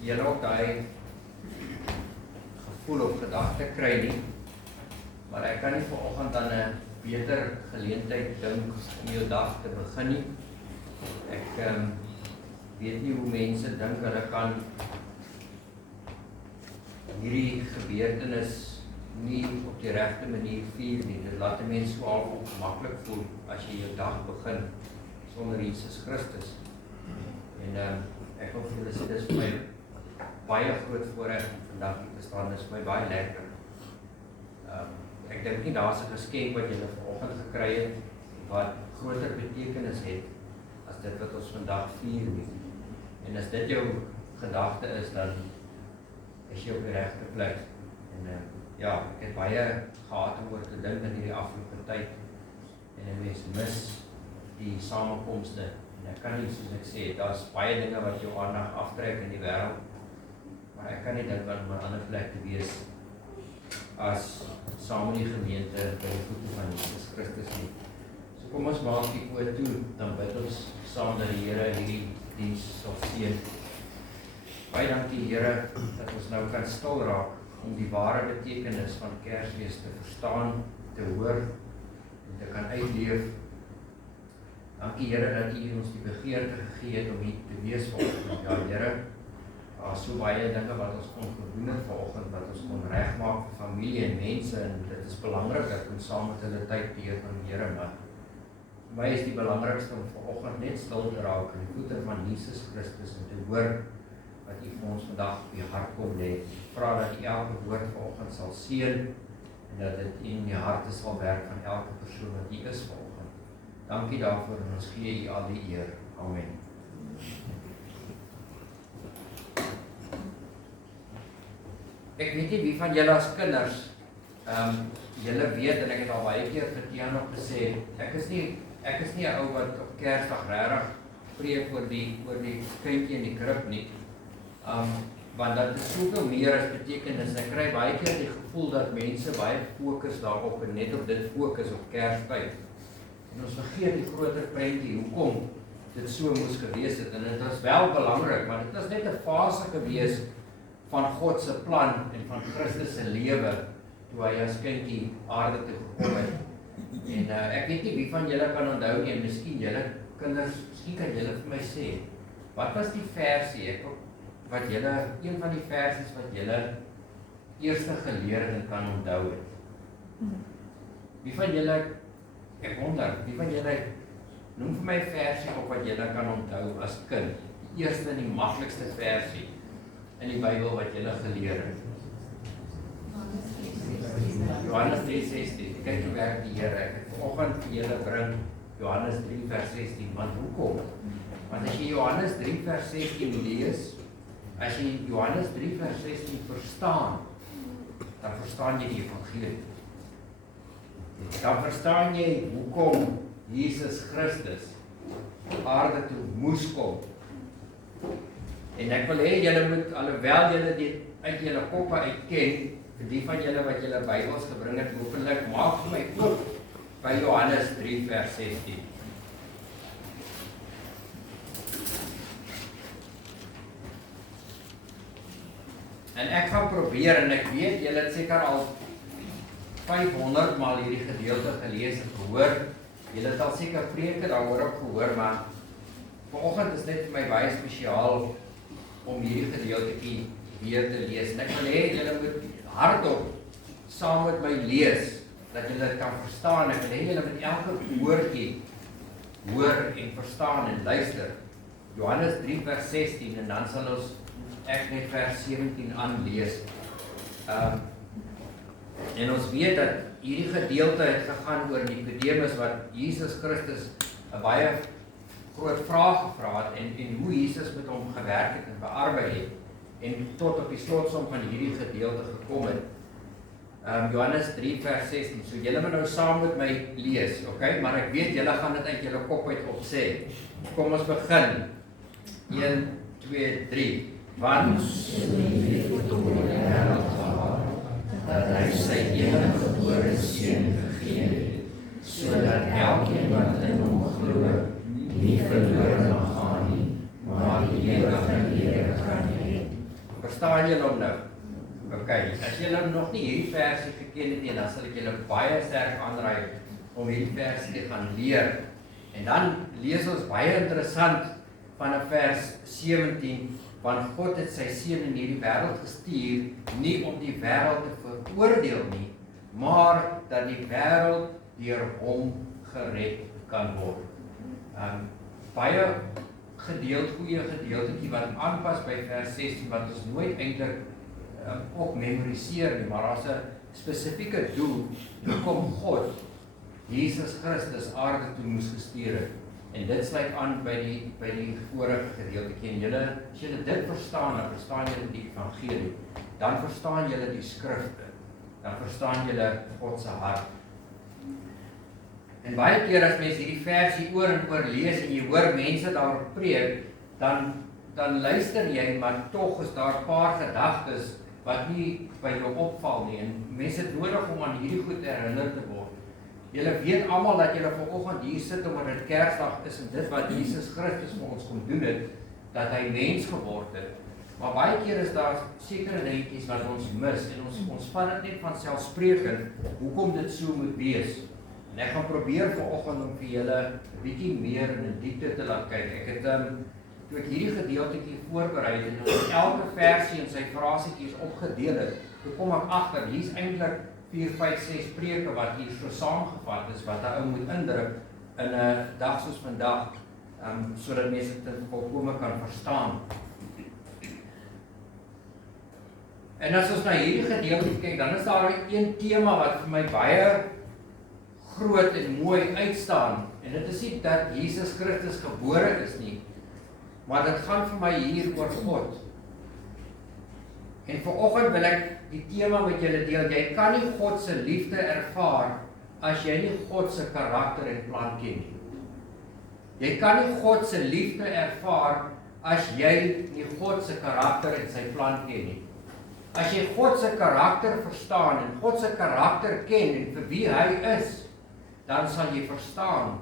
julle ook daai gevoel of gedagte kry nie, maar ek kan nie vanoggend aan 'n beter geleentheid dink om jou dag te begin nie. Ek weet nie hoe mense dink hulle kan hierdie gebeurtenis nie op die regte manier vier nie. Dit laat 'n mens so ongemaklik voel as jy jou dag begin sonder Jesus Christus. En ek wil vir julle sê, dit is vir my baie groot voorreg om vandag hier te staan. Dit is vir my baie lekker. Ek dink nie daar's 'n geskenk wat julle vanoggend gekry het wat groter betekenis het as dit wat ons vandag vier nie. En as dit jou gedagte is, dan is jy op die regte plek. En ja, ek het baie gehad om oor te dink in hierdie afgelope tyd. En 'n mens mis die samekomste. En ek kan nie, soos ek sê, daar's baie dinge wat jou aandag aftrek in die wêreld, maar ek kan nie dink aan 'n ander plek te wees as saam in die gemeente by die voete van Jesus Christus nie. So kom ons maak die oë toe, dan bid ons saam dat die Here hierdie diens sal seën. Baie dankie Here dat ons nou kan stil raak om die ware betekenis van Kersfees te verstaan, te hoor en te kan uitleef. Dankie Here dat U ons die begeerte gegee het om hier te wees vanoggend. Ja Here, daar's so baie dinge wat ons kon gedoen het vanoggend, wat ons kon regmaak vir familie en mense, en dit is belangrik dat ons saam met hulle tyd deurgaan, Here, maar vir my is die belangrikste om vanoggend net stil te raak aan die voete van Jesus Christus en te hoor wat U vir ons vandag op die hart kom lê. Vra dat U elke woord vanoggend sal seën en dat dit in die harte sal werk van elke persoon wat U is vanoggend. Dankie daarvoor en ons gee U al die eer. Amen. Ek weet nie wie van julle as kinders, julle weet, en ek het al baie keer vir Tiaan ook gesê, ek is nie 'n ou wat op Kersdag regtig preek oor die kindjie in die krib nie. Want dat is soveel meer as betekenis. Ek kry baie keer die gevoel dat mense baie fokus daarop en net op dit fokus op Kerstyd. En ons vergeet die groter prentjie, hoekom dit so moes gewees het. En dit was wel belangrik, maar dit was net 'n fase gewees van God se plan en van Christus se lewe toe hy as kindjie aarde toe gekom het. En ek weet nie wie van julle kan onthou nie, en miskien julle kinders, miskien kan julle vir my sê, wat was die versie, een van die versies wat julle eerste geleer het en kan onthou het? Wie van julle, ek wonder, wie van julle, noem vir my 'n versie op wat julle kan onthou as kind, die eerste en die maklikste versie in die Bybel wat julle geleer het? Johannes 3:16. Kyk hoe werk die Here. Ek het vanoggend vir julle bring Johannes 3:16. Want hoekom? Want as jy Johannes 3:16 lees, as jy Johannes 3:16 verstaan, dan verstaan jy die evangelie. Dan verstaan jy hoekom Jesus Christus aarde toe moes kom. En ek wil hê julle moet, alhoewel julle dit uit julle koppe uitken, vir die van julle wat julle Bybels gebring het, hopelik maak vir my oop by Johannes 3:16. En ek gaan probeer, en ek weet julle het seker al 500 maal hierdie gedeelte gelees en gehoor. Julle het al seker preke daaroor ook gehoor, maar vanoggend is net vir my baie spesiaal om hierdie gedeeltetjie weer te lees. En ek wil hê julle moet hardop saam met my lees, dat julle dit kan verstaan. Ek wil hê julle moet elke woordjie hoor en verstaan en luister. Johannes 3:16 en dan sal ek net vers 17 aanlees. En ons weet dat hierdie gedeelte het gegaan oor Nikodemus wat Jesus Christus 'n baie groot vraag gevra het en hoe Jesus met hom gewerk het en bearbei het en tot op die slotsom van hierdie gedeelte gekom het. Johannes 3:16. So julle moet nou saam met my lees, okay? Maar ek weet julle gaan dit uit julle kop uit opsê. Kom ons begin. 1, 2, 3. Want dat hy sy enige gebore seun gegee het, sodat elkeen wat in hom glo nie verlore mag gaan nie, maar die ewige lewe kan hê. Verstaan julle hom nou? Ok, as julle nog nie hierdie versie geken het nie, dan sal ek julle baie sterk aanraai om hierdie versie te gaan leer. En dan lees ons baie interessant van 'n vers 17, want God het sy seun in hierdie wêreld gestuur, nie om die wêreld te veroordeel nie, maar dat die wêreld deur hom gered kan word. Baie goeie gedeeltetjie wat aanpas by vers 16, wat ons nooit eintlik ook memoriseer nie, maar daar's 'n spesifieke doel hoekom God Jesus Christus aarde toe moes gestuur het. En dit sluit aan by die vorige gedeeltetjie. En as julle dit verstaan, dan verstaan julle die evangelie. Dan verstaan julle die skrifte. Dan verstaan julle God se hart. En baie keer as mense hierdie versie oor en oor lees en jy hoor mense daarop preek, dan luister jy, maar tog is daar 'n paar gedagtes wat nie by jou opval nie. En mense het nodig om aan hierdie goed herinner te word. Julle weet almal dat julle vanoggend hier sit omdat dit Kersdag is en dit wat Jesus Christus vir ons kom doen het, dat hy mens geword het. Maar baie keer is daar sekere dingetjies wat ons mis en ons vat dit net van selfsprekend hoekom dit so moet wees. En ek gaan probeer vanoggend om vir julle 'n bietjie meer in diepte te laat kyk. Ek het toe ek hierdie gedeeltetjie voorberei het en elke versie in sy frasietjies opgedeel het, toe kom ek agter hier's eintlik 4, 5, 6 preke wat hier so saamgevat is, wat 'n ou moet indruk in 'n dag soos vandag, sodat mense dit volkome kan verstaan. En as ons na hierdie gedeelte kyk, dan is daar een tema wat vir my baie groot en mooi uitstaan, en dit is nie dat Jesus Christus gebore is nie, maar dit gaan vir my hier oor God. En vanoggend wil ek die tema met julle deel. Jy kan nie God se liefde ervaar as jy nie God se karakter en plan ken nie. Jy kan nie God se liefde ervaar as jy nie God se karakter en sy plan ken nie. As jy God se karakter verstaan en God se karakter ken en vir wie hy is, dan sal jy verstaan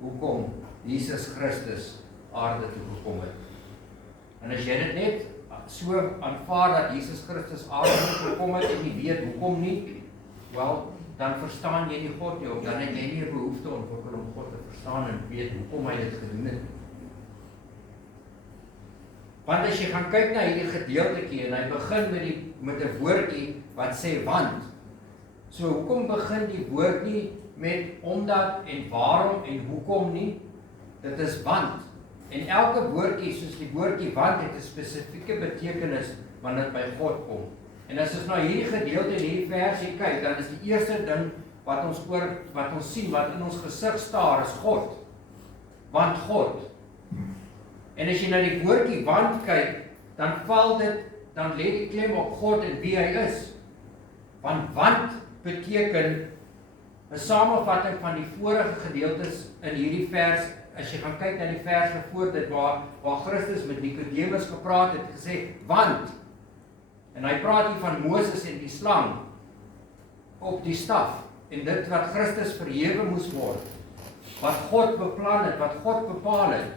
hoekom Jesus Christus aarde toe gekom het. En as jy dit net so aanvaar dat Jesus Christus aarde toe gekom het en jy weet hoekom nie, wel, dan verstaan jy nie God nie, of dan het jy nie 'n behoefte ontwikkel om God te verstaan en weet hoekom hy dit gedoen het. Want as jy gaan kyk na hierdie gedeeltetjie en hy begin met 'n woordjie wat sê want. So hoekom begin die woord nie met omdat en waarom en hoekom nie? Dit is want. En elke woordjie, soos die woordjie want, het 'n spesifieke betekenis wanneer dit by God kom. En as ons na hierdie gedeelte in hierdie versie kyk, dan is die eerste ding wat ons sien, wat in ons gesig staar, is God. Want God. En as jy na die woordjie want kyk, dan lê die klem op God en wie hy is. Want beteken 'n samevatting van die vorige gedeeltes in hierdie vers. As jy gaan kyk na die verse voor dit waar Christus met Nikodemus gepraat het, gesê, want, en hy praat hier van Moses en die slang op die staf, en dit wat Christus verhewe moes word, wat God beplan het, wat God bepaal het,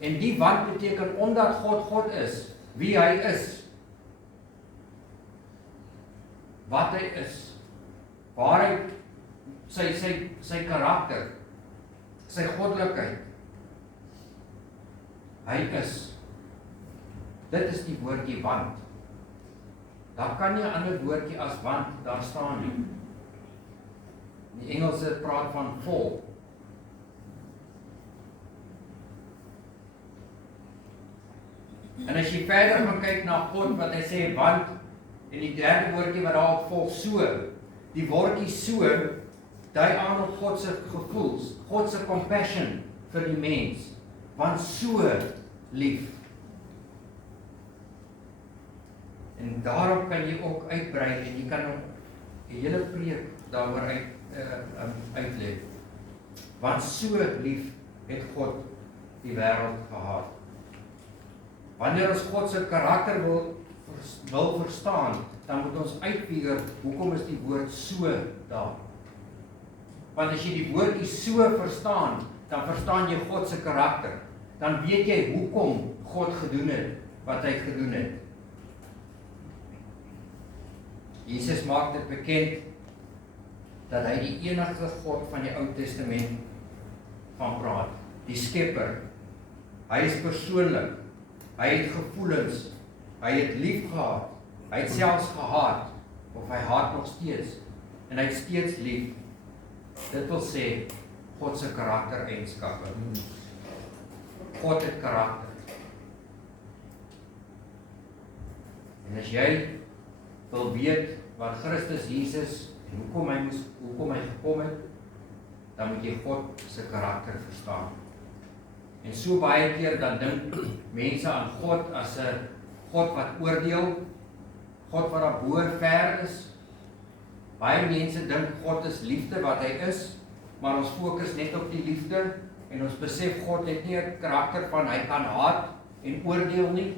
en die want beteken omdat God is, wie hy is, wat hy is, waar hy, sy karakter, sy goddelikheid. Hy is. Dit is die woordjie want. Daar kan nie 'n ander woordjie as want daar staan nie. Die Engelse praat van for. En as jy verder gaan kyk na God wat hy sê want, en die derde woordjie wat daarop volg, so. Die woordjie so dui aan op God se gevoels, God se compassion vir die mens, want so lief. En daarop kan jy ook uitbrei en jy kan ook 'n hele preek daaroor uitlê. Want so lief het God die wêreld gehad. Wanneer ons God se karakter wil verstaan, dan moet ons uitfigure hoekom is die woord so daar. Want as jy die woordjie so verstaan, dan verstaan jy God se karakter. Dan weet jy hoekom God gedoen het wat hy gedoen het. Jesus maak dit bekend dat hy die enigste God van die Ou Testament van praat, die skepper. Hy is persoonlik, hy het gevoelens, hy het lief gehad, hy het selfs gehaat, of hy haat nog steeds, en hy het steeds lief. Dit wil sê, God se karaktereienskappe. God het karakter. En as jy wil weet wat Christus Jesus en hoekom hy gekom het, dan moet jy God se karakter verstaan. En so baie keer dan dink mense aan God as 'n God wat oordeel, God wat daarbo ver is. Baie mense dink God is liefde wat hy is, maar ons fokus net op die liefde en ons besef God het nie 'n karakter van hy kan haat en oordeel nie.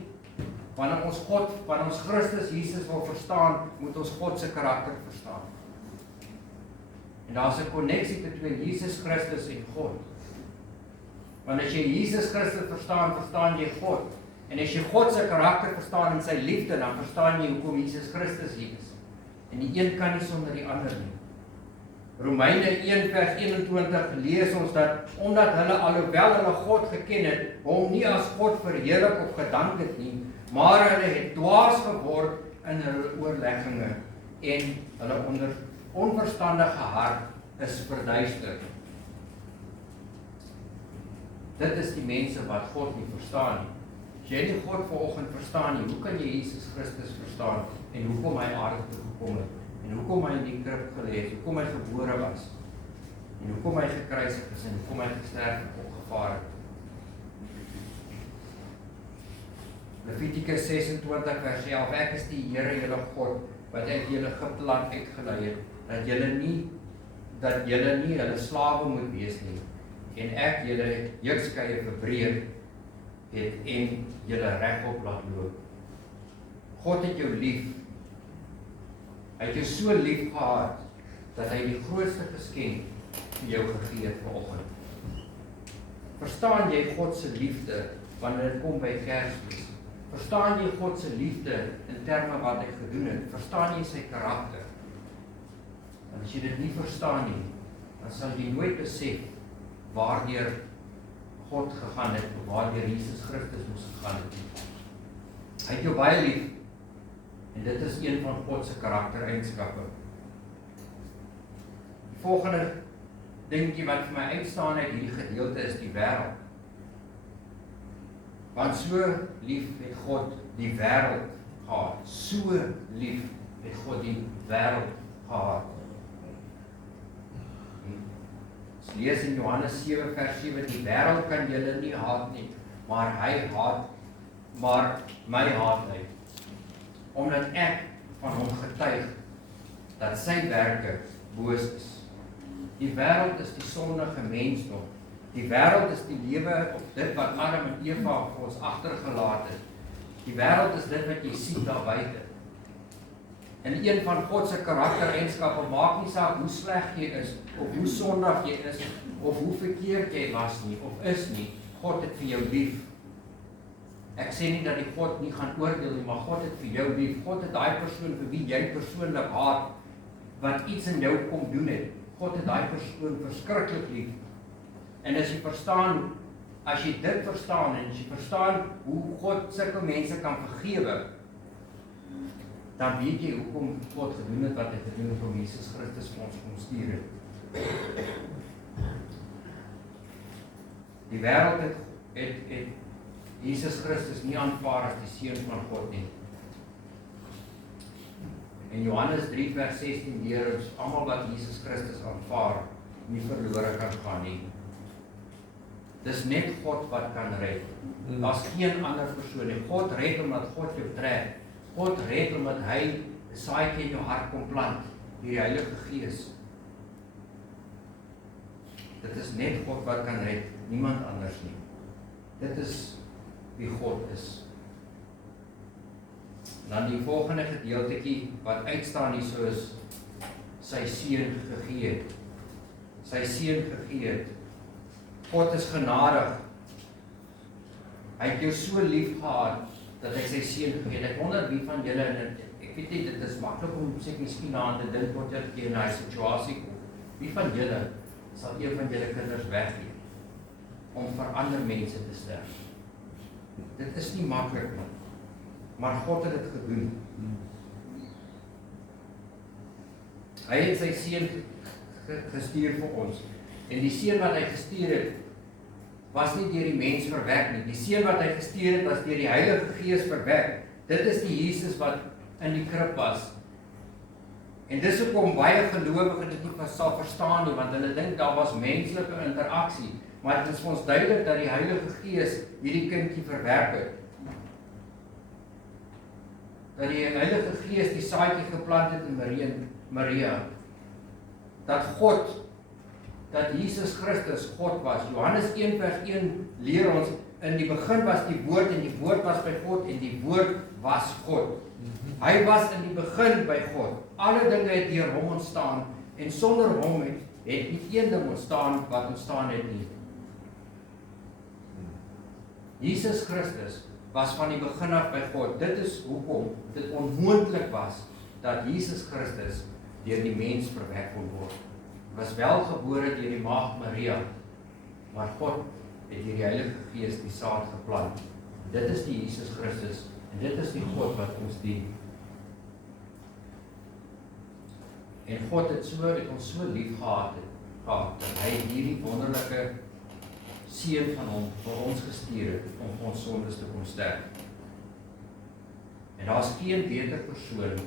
Wanneer ons Christus Jesus wil verstaan, moet ons God se karakter verstaan. En daar's 'n koneksie tussen Jesus Christus en God. Want as jy Jesus Christus verstaan, verstaan jy God. En as jy God se karakter verstaan en sy liefde, dan verstaan jy hoekom Jesus Christus hier is. En die een kan nie sonder die ander nie. Romeine 1 vers 21 lees ons dat, omdat hulle alhoewel hulle God geken het, hom nie as God verheerlik of gedank het nie, maar hulle het dwaas geword in hulle oorlegginge en hulle onverstandige hart is verduister. Dit is die mense wat God nie verstaan nie. As jy nie God vanoggend verstaan nie, hoe kan jy Jesus Christus verstaan en hoekom hy aarde toe gekom het en hoekom hy in die krib gelê het, hoekom hy gebore was en hoekom hy gekruisig is en hoekom hy gesterf en opgevaar het. Levitikus 26 vers 11, ek is die Here julle God wat uit julle Egipte land uitgelei het, dat julle nie hulle slawe moet wees nie, en ek julle hekskeie verbreek het en julle regop laat loop. God het jou lief. Hy het jou so lief gehad dat hy die grootste geskenk vir jou gegee het vanoggend. Verstaan jy God se liefde wanneer dit kom by Kersfees? Verstaan jy God se liefde in terme wat hy gedoen het? Verstaan jy sy karakter? En as jy dit nie verstaan nie, dan sal jy nooit besef waardeur God gegaan het, of waardeur Jesus Christus moes gegaan het. Hy het jou baie lief, en dit is een van God se karaktereienskappe. Die volgende dingetjie wat vir my uitstaan uit hierdie gedeelte is die wêreld. Want so lief het God die wêreld gehad. So lief het God die wêreld gehad. Ons lees in Johannes 7 vers 7, die wêreld kan julle nie haat nie, maar my haat hy. Omdat ek van hom getuig dat sy werke boos is. Die wêreld is die sondige mensdom. Die wêreld is die lewe of dit wat Adam en Eva vir ons agtergelaat het. Die wêreld is dit wat jy sien daar buite. En een van God se karaktereienskappe, maak nie saak hoe sleg jy is, of hoe sondig jy is, of hoe verkeerd jy was nie, of is nie, God het vir jou lief. Ek sê nie dat die God nie gaan oordeel nie, maar God het vir jou lief. God het daai persoon vir wie jy persoonlik haat, wat iets in jou kom doen het. God het daai persoon verskriklik lief. En as jy dit verstaan, en as jy verstaan hoe God sulke mense kan vergewe, dan weet jy hoekom God gedoen het wat hy gedoen het om Jesus Christus vir ons kom stuur het. Die wêreld het Jesus Christus nie aanvaar as die seun van God nie. In Johannes 3 vers 16 leer ons almal wat Jesus Christus aanvaar, nie verlore kan gaan nie. Dis net God wat kan red. Daar's geen ander persoon nie. God red omdat God jou trek. God red omdat hy 'n saadjie in jou hart kom plant, deur die Heilige Gees. Dit is net God wat kan red, niemand anders nie. Dit is wie God is. Dan die volgende gedeeltetjie wat uitstaan hier so is, sy seun gegee het. Sy seun gegee het. God is genadig. Hy het jou so lief gehad, dat hy sy seun gegee het. Ek wonder wie van julle, en ek weet weet jy, dit is maklik om sê miskien aan te dink tot jy in daai situasie kom. Wie van julle sal een van julle kinders weggee om vir ander mense te sterf? Dit is nie maklik nie, maar God het dit gedoen. Hy het sy seun gestuur vir ons, en die seun wat hy gestuur het, was nie deur die mens verwek nie. Die seun wat hy gestuur het, was deur die Heilige Gees verwek. Dit is die Jesus wat in die krib was. En dis hoekom baie gelowiges dit nie sal verstaan nie, want hulle dink daar was menslike interaksie, maar dit is vir ons duidelik dat die Heilige Gees hierdie kindjie verwerk het. Dat die Heilige Gees die saadjie geplant het in Maria. Dat dat Jesus Christus God was. Johannes 1 vers 1 leer ons, in die begin was die woord, en die woord was by God, en die woord was God. Hy was in die begin by God. Alle dinge het deur hom ontstaan, en sonder hom het nie een ding ontstaan wat ontstaan het nie. Jesus Christus was van die begin af by God. Dit is hoekom dit onmoontlik was dat Jesus Christus deur die mens verwek kon word. Hy was wel gebore deur die maagd Maria, maar God het deur die Heilige Gees die saad geplant. Dit is die Jesus Christus, en dit is die God wat ons dien. En God het ons so lief gehad, dat hy hierdie wonderlike seun van hom vir ons gestuur het, om vir ons sondes te kom sterf. En daar is geen beter persoon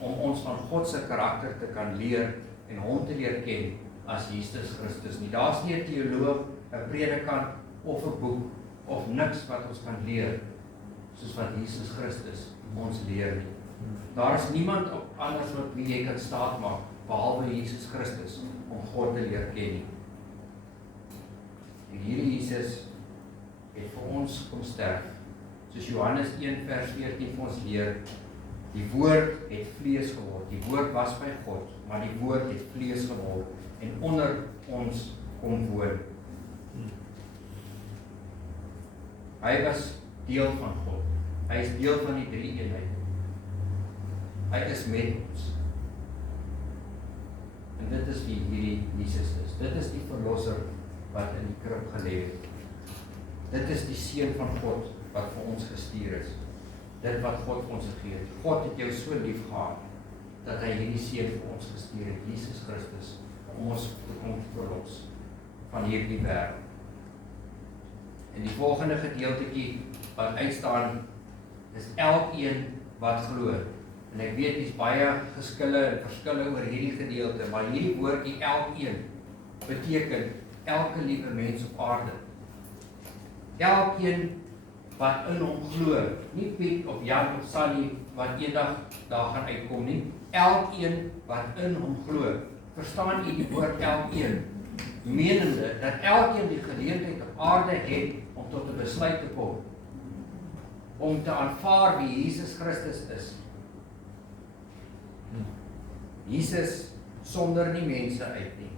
om ons van God se karakter te kan leer en hom te leer ken as Jesus Christus nie. Daar is nie 'n teoloog, 'n predikant of 'n boek of niks wat ons kan leer soos wat Jesus Christus ons leer nie. Daar is niemand anders wat wie jy kan staat maak behalwe Jesus Christus om God te leer ken nie. En hierdie Jesus het vir ons kom sterf. Soos Johannes 1 vers 14 vir ons leer, die woord het vlees geword. Die woord was by God, maar die woord het vlees geword en onder ons kom woon. Hy was deel van God. Hy is deel van die drie eenheid. Hy is met ons. En dit is wie hierdie Jesus is. Dit is die verlosser wat in die krib gelê het. Dit is die seun van God wat vir ons gestuur is. Dit wat God vir ons gegee het. God het jou so lief gehad dat hy hierdie seun vir ons gestuur het, Jesus Christus, om ons te kom verlos van hierdie wêreld. En die volgende gedeeltetjie wat uitstaan is elkeen wat glo. En ek weet dis baie geskille en verskille oor hierdie gedeelte, maar hierdie woordjie elkeen beteken elke liewe mens op aarde. Elkeen wat in hom glo, nie Piet of Jan of Sally wat eendag daar gaan uitkom nie. Elkeen wat in hom glo. Verstaan jy die woord elkeen? Menende dat elkeen die geleentheid op aarde het om tot 'n besluit te kom, om te aanvaar wie Jesus Christus is. Jesus sonder nie mense uit nie.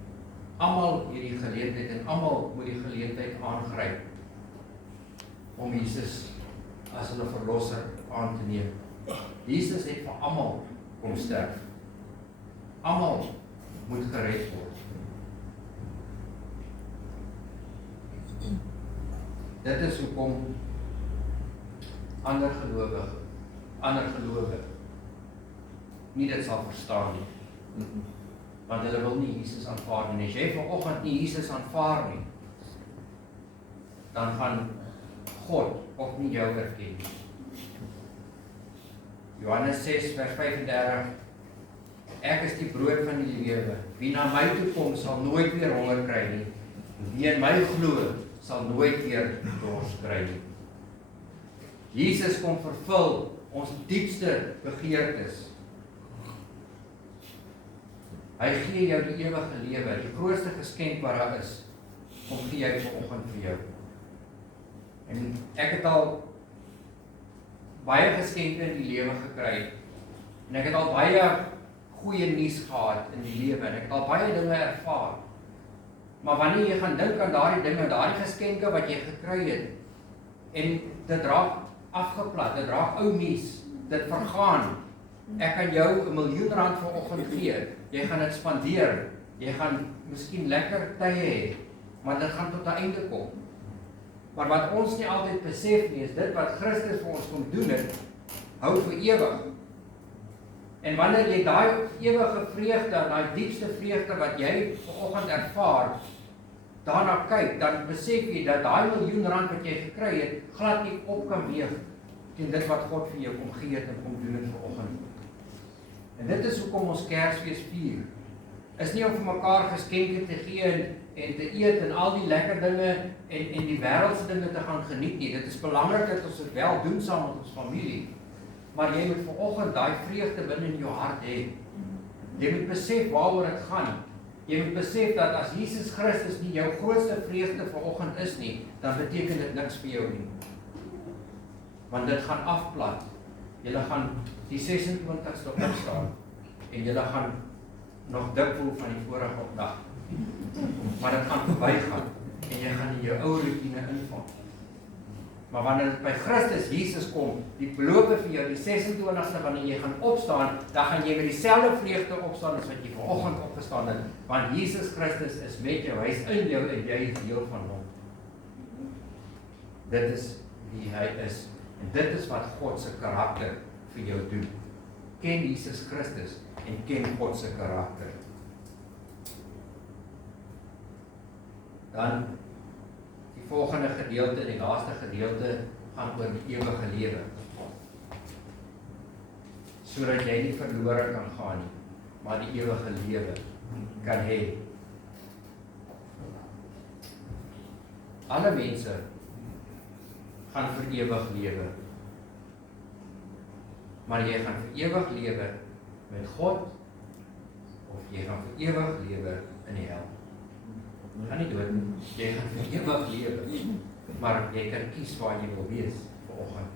Almal hierdie geleentheid en almal moet die geleentheid aangryp om Jesus as hulle verlosser aan te neem. Jesus het vir almal kom sterf. Almal moet gered word. Dit is hoekom ander gelowige nie dit sal verstaan nie. Want hulle wil nie Jesus aanvaar nie. As jy vanoggend nie Jesus aanvaar nie, dan gaan God ook nie jou erken nie. Johannes 6 vers 35. Ek is die brood van die lewe. Wie na my toe kom sal nooit weer honger kry nie. Wie in my glo sal nooit weer dors kry nie. Jesus kom vervul ons diepste begeertes. Hy gee jou die ewige lewe, die grootste geskenk wat daar is, kom gee hy vanoggend vir jou. En ek het al baie geskenke in die lewe gekry, en ek het al baie goeie nuus gehad in die lewe, en ek het al baie dinge ervaar. Maar wanneer jy gaan dink aan daardie dinge, daardie geskenke wat jy gekry het, en dit raak afgeplat, dit raak ou nuus, dit vergaan, Ek kan jou R1 miljoen vanoggend gee. Jy gaan dit spandeer. Jy gaan miskien lekker tye hê, maar dit gaan tot 'n einde kom. Maar wat ons nie altyd besef nie, is dit wat Christus vir ons kom doen het, hou vir ewig. En wanneer jy daai ewige vreugde, daai diepste vreugde wat jy vanoggend ervaar, daarna kyk, dan besef jy dat daai R1 miljoen wat jy gekry het, glad nie op kan weeg teen dit wat God vir jou kom gee het en kom doen het vanoggend. En dit is hoekom ons Kersfees vier. Is nie om vir mekaar geskenke te gee en te eet en al die lekker dinge en die wêreldse dinge te gaan geniet nie. Dit is belangrik dat ons dit wel doen saam met ons familie. Maar jy moet vanoggend daai vreugde binne in jou hart hê. Jy moet besef waaroor dit gaan. Jy moet besef dat as Jesus Christus nie jou grootste vreugde vanoggend is nie, dan beteken dit niks vir jou nie. Want dit gaan afplat. Julle gaan die 26ste opstaan en julle gaan nog dik voel van die vorige dag. Maar dit gaan verbygaan en jy gaan in jou ou rutine inval. Maar wanneer dit by Christus Jesus kom, die belofte vir jou die 26ste wanneer jy gaan opstaan, dan gaan jy met dieselfde vreugde opstaan as wat jy vanoggend opgestaan het, want Jesus Christus is met jou, hy is in jou en jy is deel van hom. Dit is wie hy is en dit is wat God se karakter vir jou doen. Ken Jesus Christus en ken God se karakter. Dan die volgende gedeelte, die laaste gedeelte, gaan oor die ewige lewe. Sodat jy nie verlore kan gaan nie, maar die ewige lewe kan hê. Alle mense gaan vir ewig lewe. Maar jy gaan vir ewig lewe met God of jy gaan vir ewig lewe in die hel. Jy gaan nie dood nie. Jy gaan vir ewig lewe. Maar jy kan kies waar jy wil wees vanoggend.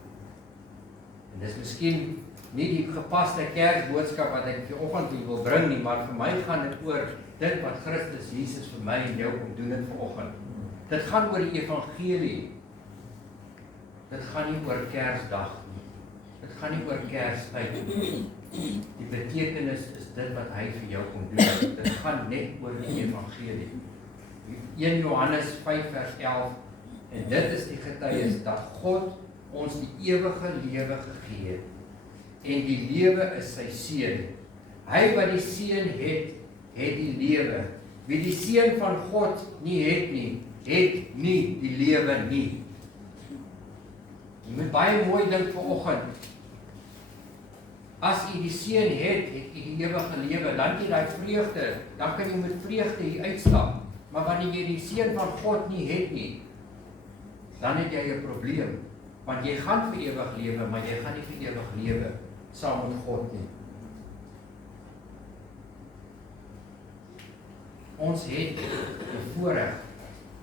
En dis miskien nie die gepaste Kersboodskap wat ek vanoggend wil bring nie, maar vir my gaan dit oor dit wat Christus Jesus vir my en jou kom doen het vanoggend. Dit gaan oor die evangelie. Dit gaan nie oor Kersdag nie. Dit gaan nie oor Kerstyd nie. Die betekenis is dit wat hy vir jou kom doen. Dit gaan net oor die evangelie. 1 Johannes 5 vers 11 en dit is die getuies dat God ons die ewige lewe gegee het. En die lewe is sy seun. Hy wat die seun het, het die lewe. Wie die seun van God nie het nie die lewe nie. Jy moet baie mooi dink vanoggend. As jy die seun het jy die ewige lewe, dan het jy daai vreugde, dan kan jy met vreugde hier uitstap. Maar wanneer jy die seun van God nie het nie, dan het jy 'n probleem. Want jy gaan vir ewig lewe, maar jy gaan nie vir ewig lewe saam met God nie. Ons het die voorreg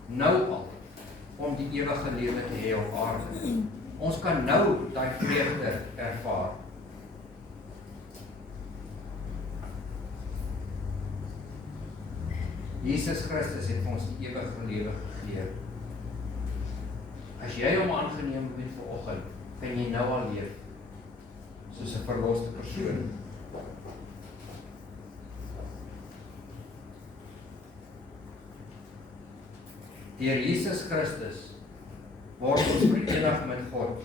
nou al om die ewige lewe te hê op aarde. Ons kan nou daai vreugde ervaar. Jesus Christus het ons die ewige lewe gegee. As jy hom aangeneem het vanoggend, kan jy nou al leef soos 'n verloste persoon. Deur Jesus Christus word ons verenig met God.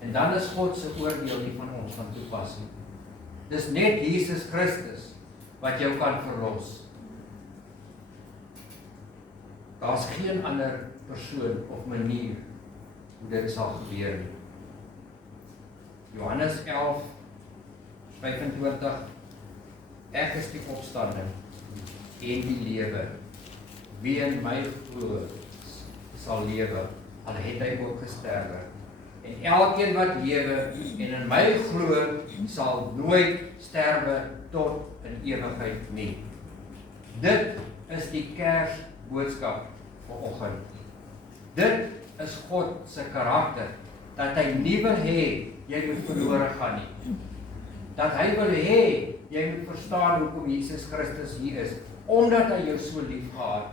En dan is God se oordeel nie van ons van toepassing. Dis net Jesus Christus wat jou kan verlos. Daar's geen ander persoon of manier hoe dit sal gebeur nie. Johannes 11:25 Ek is die opstanding en die lewe. Wie in my glo, sal lewe, al het hy ook gesterwe. En elkeen wat lewe en in my glo, sal nooit sterwe tot in ewigheid nie. Dit is die Kersboodskap vanoggend. Dit is God se karakter, dat hy nie wil hê jy moet verlore gaan nie. Dat hy wil hê jy moet verstaan hoekom Jesus Christus hier is, omdat hy jou so lief gehad.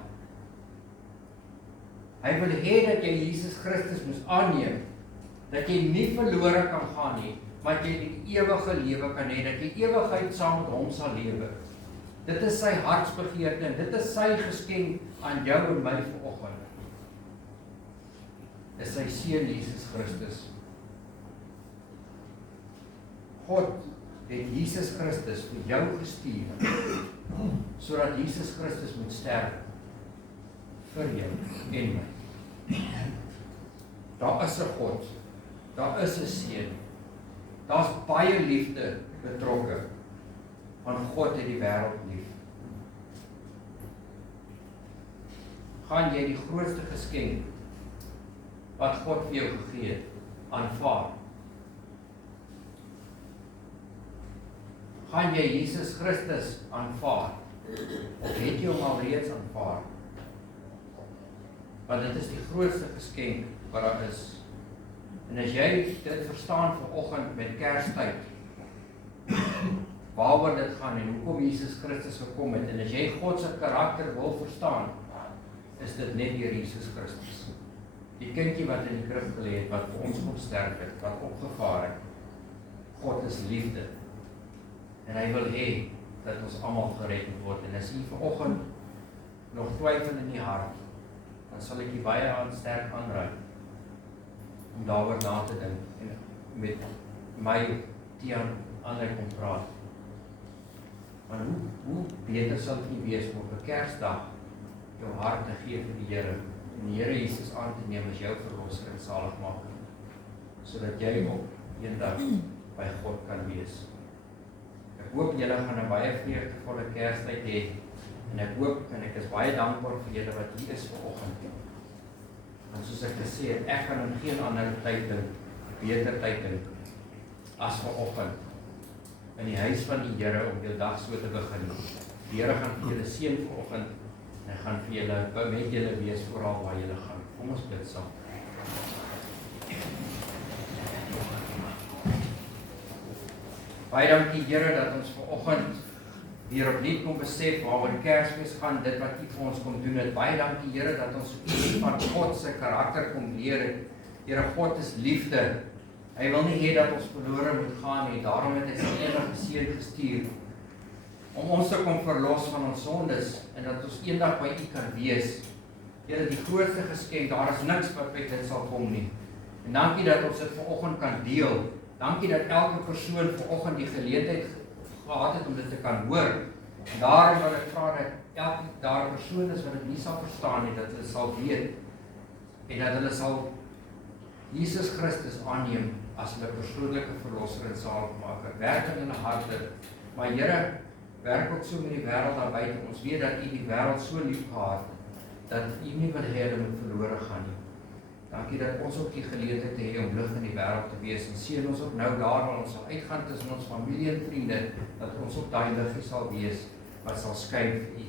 Hy wil hê dat jy Jesus Christus moet aanneem dat jy nie verlore kan gaan nie, maar dat jy die ewige lewe kan hê, dat jy ewigheid saam met hom sal lewe. Dit is sy hartsbegeerte en dit is sy geskenk aan jou en my vanoggend. Is sy seun Jesus Christus. God het Jesus Christus vir jou gestuur, sodat Jesus Christus moet sterf vir jou en my. Daar is 'n God, daar is 'n seun, daar's baie liefde betrokke, want God het die wêreld lief. Gaan jy die grootste geskenk wat God vir jou gegee het, aanvaar? Gaan jy Jesus Christus aanvaar? Of het jy hom al reeds aanvaar? Want dit is die grootste geskenk wat daar is. En as jy dit verstaan vanoggend met Kerstyd, waaroor dit gaan en hoekom Jesus Christus gekom het, en as jy God se karakter wil verstaan, is dit net deur Jesus Christus. Die kindjie wat in die krib gelê het, wat vir ons kom sterf het, wat opgevaar het. God is liefde. En hy wil hê dat ons almal gered word. En as jy vanoggend nog twyfel in die hart, dan sal ek jy baie sterk aanraai om daaroor na te dink en met my teenoor ander kom praat. Maar hoe beter sal dit nie wees om op 'n Kersdag jou hart te gee vir die Here en die Here Jesus aan te neem as jou verlosser en saligmaker, sodat jy op eendag by God kan wees. Ek hoop julle gaan 'n baie vreugdevolle Kerstyd hê en ek hoop en ek is baie dankbaar vir julle wat hier is vanoggend. En soos ek gesê het, ek kan in geen ander tyd dink, beter tyd dink as vanoggend in die huis van die Here om jou dag so te begin. Die Here gaan vir julle seën vanoggend en hy gaan vir julle met julle wees oral waar julle gaan. Kom ons bid saam. Baie dankie Here dat ons vanoggend weer opnuut kom besef waaroor die Kersfees gaan, dit wat U vir ons kom doen het. Baie dankie Here dat ons iets van God se karakter kom leer het. Here, God is liefde. Hy wil nie hê dat ons verlore moet gaan nie. Daarom het hy sy enige seun gestuur om ons te kom verlos van ons sondes en dat ons eendag by U kan wees. Here, die grootste geskenk, daar is niks wat by dit sal kom nie. En dankie dat ons dit vanoggend kan deel. Dankie dat elke persoon vanoggend die geleentheid gehad het om dit te kan hoor. En daarom wil ek vra dat daar 'n persoon is wat dit nie sal verstaan nie, dat hulle sal weet en dat hulle sal Jesus Christus aanneem as hulle persoonlike verlosser en saligmaker. Werk in hulle harte. Maar Here, werk ook so met die wêreld daar buite. Ons weet dat U die wêreld so lief gehad het dat U nie wil hê hulle moet verlore gaan nie. Dankie dat ons ook die geleentheid te hê om lig in die wêreld te wees en seën ons ook nou daar waar ons sal uitgaan tussen ons familie en vriende, dat ons ook daai liggie sal wees wat sal skyn vir U.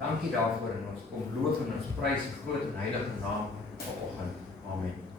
Dankie daarvoor en ons kom loof en ons prys die groot en heilige naam vanoggend. Amen.